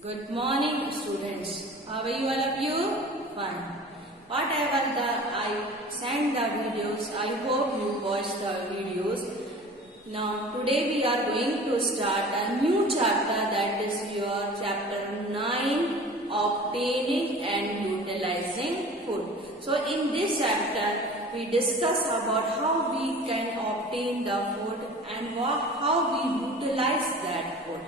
Good morning, students. How are you, all of you? Fine. Whatever I sent the videos, I hope you watched the videos. Now, today we are going to start a new chapter, that is your chapter 9, obtaining and utilizing food. So, in this chapter, we discuss about how we can obtain the food and how we utilize that food.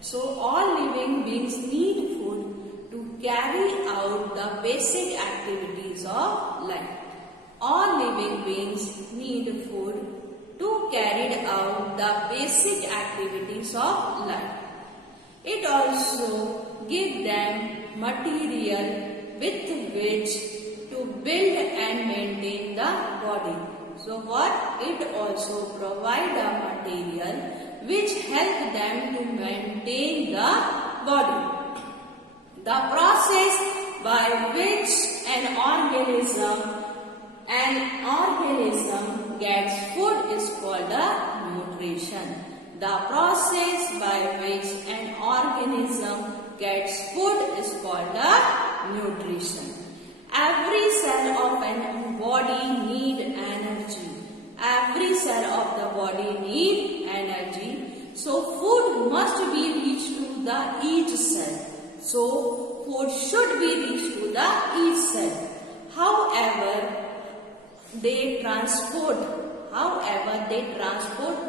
So, all living beings need food to carry out the basic activities of life. All living beings need food to carry out the basic activities of life. It also gives them material with which to build and maintain the body. So what? It also provides a material which help them to maintain the body. The process by which an organism gets food is called the nutrition. The process by which an organism gets food is called the nutrition. Every cell of a body need energy. Every cell of the body need energy. So food must be reached to the each cell. So food should be reached to the each cell. However, they transport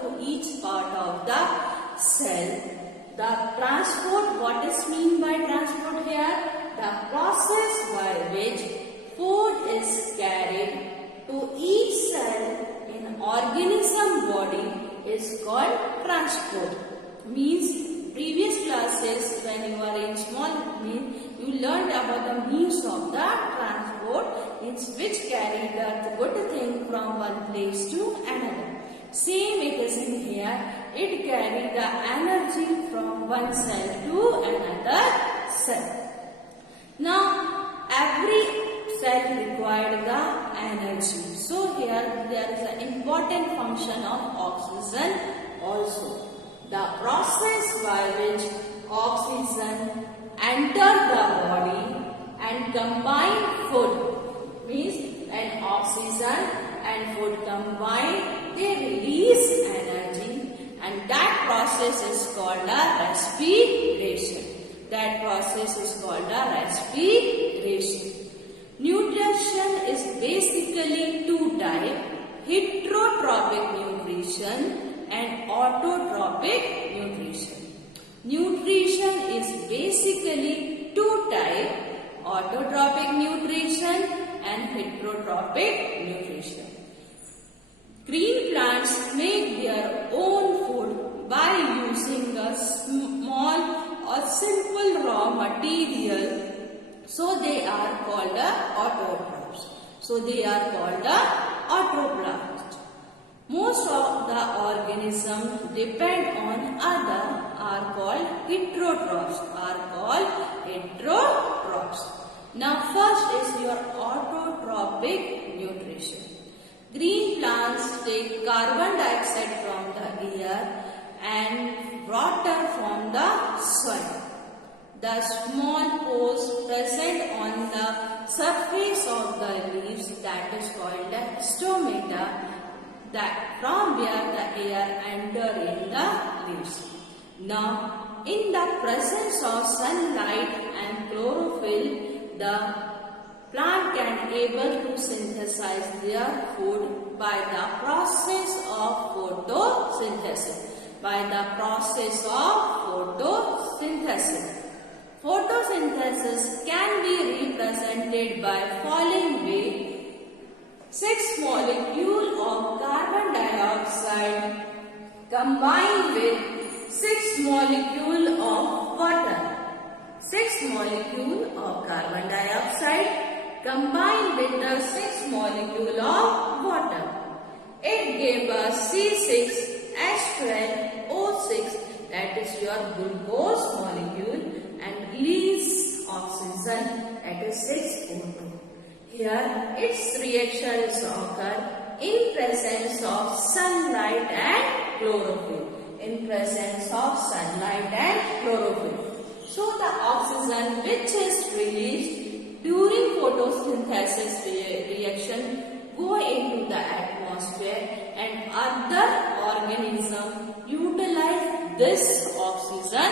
to each part of the cell. The transport, what is mean by transport here? The process by which food is carried to each cell in organism body is called transport. Means previous classes when you are in small you learned about the means of the transport, which carry the good thing from one place to another. Same it is in here. It carry the energy from one cell to another cell. Now, every cell required the energy. So, here there is an important function of oxygen also. The process by which oxygen enter the body and combine food means when oxygen and food combine, they release energy, and that process is called a respiration. That process is called a respiration. Nutrition is basically two types: heterotrophic nutrition and autotrophic nutrition. Nutrition is basically two types: autotrophic nutrition and heterotrophic nutrition. Green plants make their own food by using a small or simple raw material. So they are called the autotrophs. Most of the organisms depend on other are called heterotrophs. Now first is your autotrophic nutrition. Green plants take carbon dioxide from the air and water from the soil. The small pores present on the surface of the leaves, that is called the stomata, that from where the air enter in the leaves. Now, in the presence of sunlight and chlorophyll, the plant can able to synthesize their food by the process of photosynthesis. Photosynthesis can be represented by following way: 6 molecules of carbon dioxide combined with 6 molecules of water. 6 molecules of carbon dioxide combined with the 6 molecules of water. It gave us C6H12O6, that is your glucose molecule, and release oxygen, that is 6O2. Here its reactions occur in presence of sunlight and chlorophyll. So the oxygen which is released during photosynthesis reaction go into the atmosphere and other organisms utilize this oxygen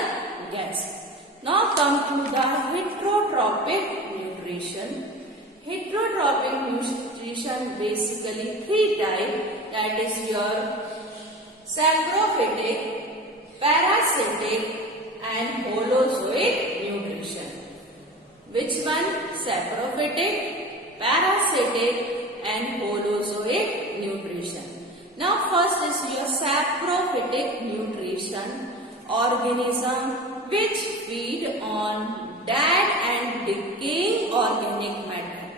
gas. Now come to the heterotropic nutrition. Heterotropic nutrition basically three types, that is your saprophytic, parasitic and holozoic nutrition. Which one? Saprophytic, parasitic and holozoic nutrition. Now first is your saprophytic nutrition, organism which feed on dead and decaying organic matter.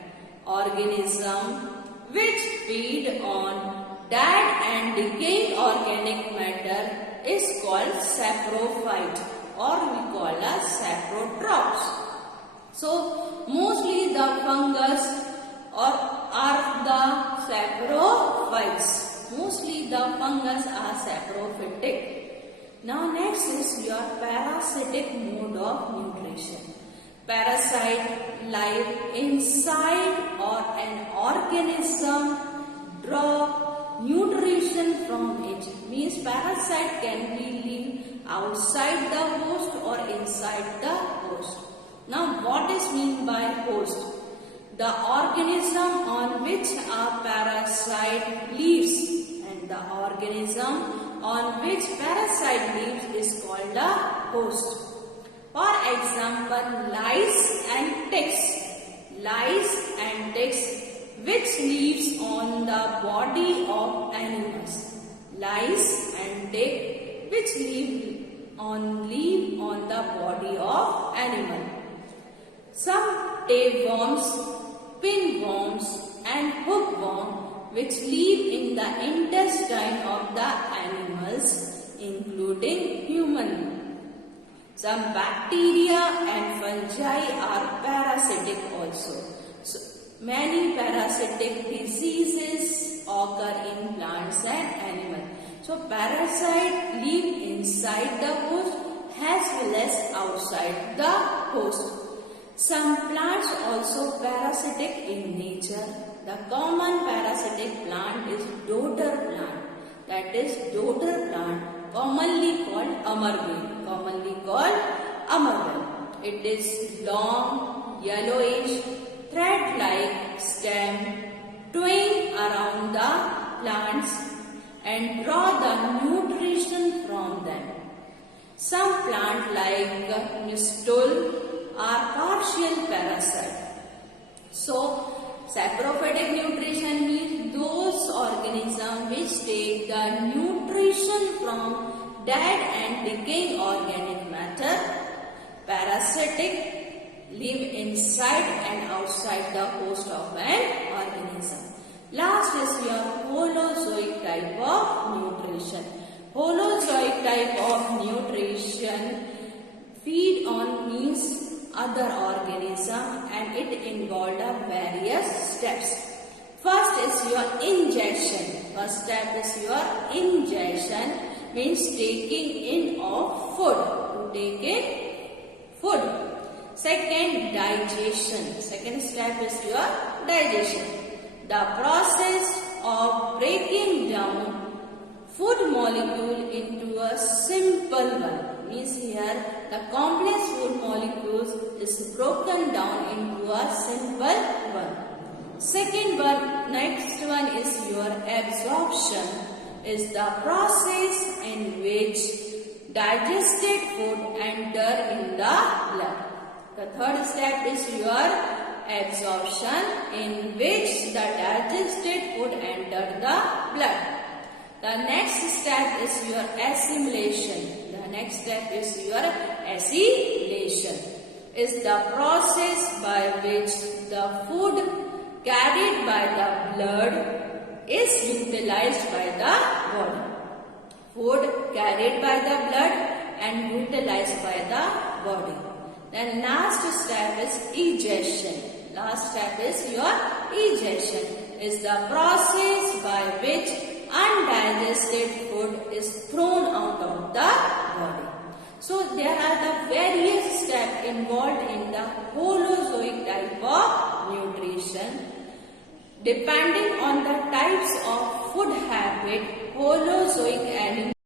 Organism which feed on dead and decaying organic matter is called saprophyte, or we call as saprotrophs. So mostly the fungus are the saprophytes. Mostly the fungus are saprophytic. Now next is your parasitic mode of nutrition. Parasite live inside or an organism draw nutrition from it. Means parasite can be live outside the host or inside the host. Now what is mean by host? The organism on which a parasite lives, and the organism on which parasite lives is called a host. For example, lice and ticks. Lice and ticks which lives on the body of animals. Lice and tick which live on the body of animal. Some tapeworms, pinworms and hookworm which live in the intestine of the animals, including human. Some bacteria and fungi are parasitic also. So, many parasitic diseases occur in plants and animals. So parasite live inside the host as well as outside the host. Some plants also parasitic in nature. The common parasitic plant is dodder plant. That is dodder plant, commonly called amargam. It is long, yellowish, thread-like stem twine around the plants and draw the nutrition from them. Some plants like mistol are partial parasite. So saprophytic nutrition means those organisms which take the nutrition from dead and decaying organic matter. Parasitic live inside and outside the host of an organism. Last is your holozoic type of nutrition. Holozoic type of nutrition feed on means other organism and it involved various steps. First is your ingestion. First step is your ingestion, means taking in of food. To take in food. Second, digestion. Second step is your digestion. The process of breaking down food molecule into a simple one. Means here the complex food molecules is broken down into a simple one. Second one, next one is your absorption. Is the process in which digested food enter in the blood. The third step is your absorption, in which the digested food enter the blood. The next step is your assimilation. The next step is your assimilation. Is the process by which the food carried by the blood is utilized by the body. Food carried by the blood and utilized by the body. Then last step is egestion. Last step is your egestion. Is the process by which undigested food is thrown out of the body. So there are the various steps involved in the Holozoic type of nutrition. Depending on the types of food habit, Holozoic animals